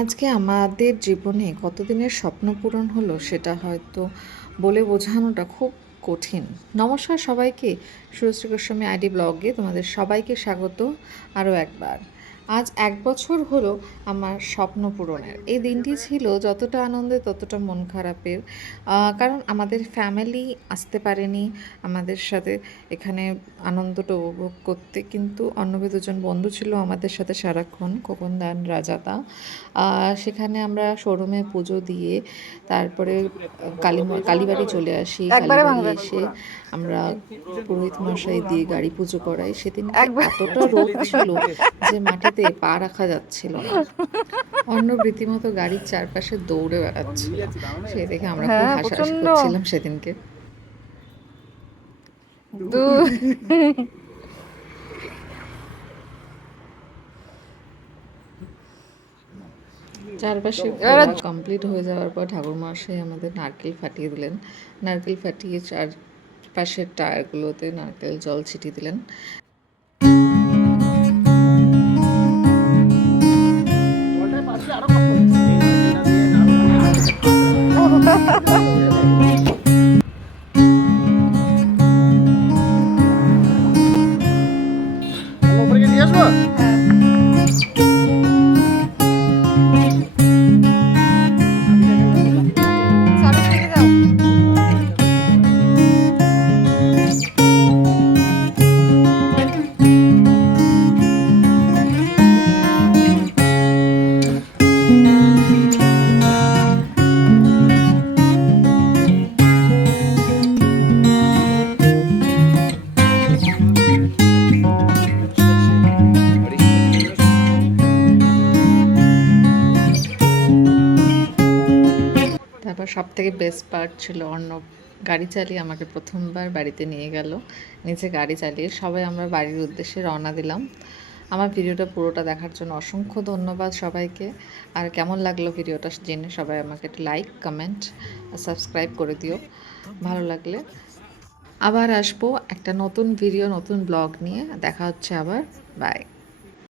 আজকে আমাদের জীবনে কতদিনের স্বপ্ন পূরণ হলো সেটা হয়তো বলে বোঝানোটা খুব কঠিন। নমস্কার সবাইকে। সুরশ্রী গোস্বামী আইডি ব্লগে তোমাদের সবাইকে স্বাগত আরও একবার। আজ এক বছর হলো আমার স্বপ্ন পূরণের। এই দিনটি ছিল যতটা আনন্দের ততটা মন খারাপের। কারণ আমাদের ফ্যামিলি আসতে পারেনি আমাদের সাথে এখানে আনন্দটা উপভোগ করতে। কিন্তু অন্যবে দুজন বন্ধু ছিল আমাদের সাথে সারাক্ষণ খোকন দান আহ, সেখানে আমরা শোরুমে পুজো দিয়ে তারপরে কালী কালীবাড়ি চলে আসি। কালীবাড়ি এসে আমরা পুরোহিত মশাই দিয়ে গাড়ি পুজো করাই। সেদিন এতটা রোদ ছিল যে মাটিতে পা রাখা যাচ্ছিল না। অর্ণব রীতিমতো গাড়ির চারপাশে দৌড়ে বেড়াচ্ছিল। সেই দেখে আমরা খুব হ্যাঁ, হাসাহাসি করছিলাম সেদিনকে। চারপাশে কমপ্লিট হয়ে যাওয়ার পর ঠাকুর মশাই আমাদের নারকেল ফাটিয়ে দিলেন। নারকেল ফাটিয়ে চার পাশের টায়ারগুলোতে নারকেল জল ছিটিয়ে দিলেন। উপরে গিয়ে তারপর সব থেকে বেস্ট পার্ট ছিল অর্ণব গাড়ি চালিয়ে আমাকে প্রথমবার বাড়িতে নিয়ে গেল। নিচে গাড়ি চালিয়ে সবাই আমরা বাড়ির উদ্দেশ্যে রওনা দিলাম। আমার ভিডিওটা পুরোটা দেখার জন্য অসংখ্য ধন্যবাদ সবাইকে। আর কেমন লাগল ভিডিওটা জেনে সবাই আমাকে একটা লাইক কমেন্ট আর সাবস্ক্রাইব করে দিও। ভালো লাগলে। আবার আসব একটা নতুন ভিডিও নতুন ব্লগ নিয়ে। দেখা হচ্ছে আবার। বাই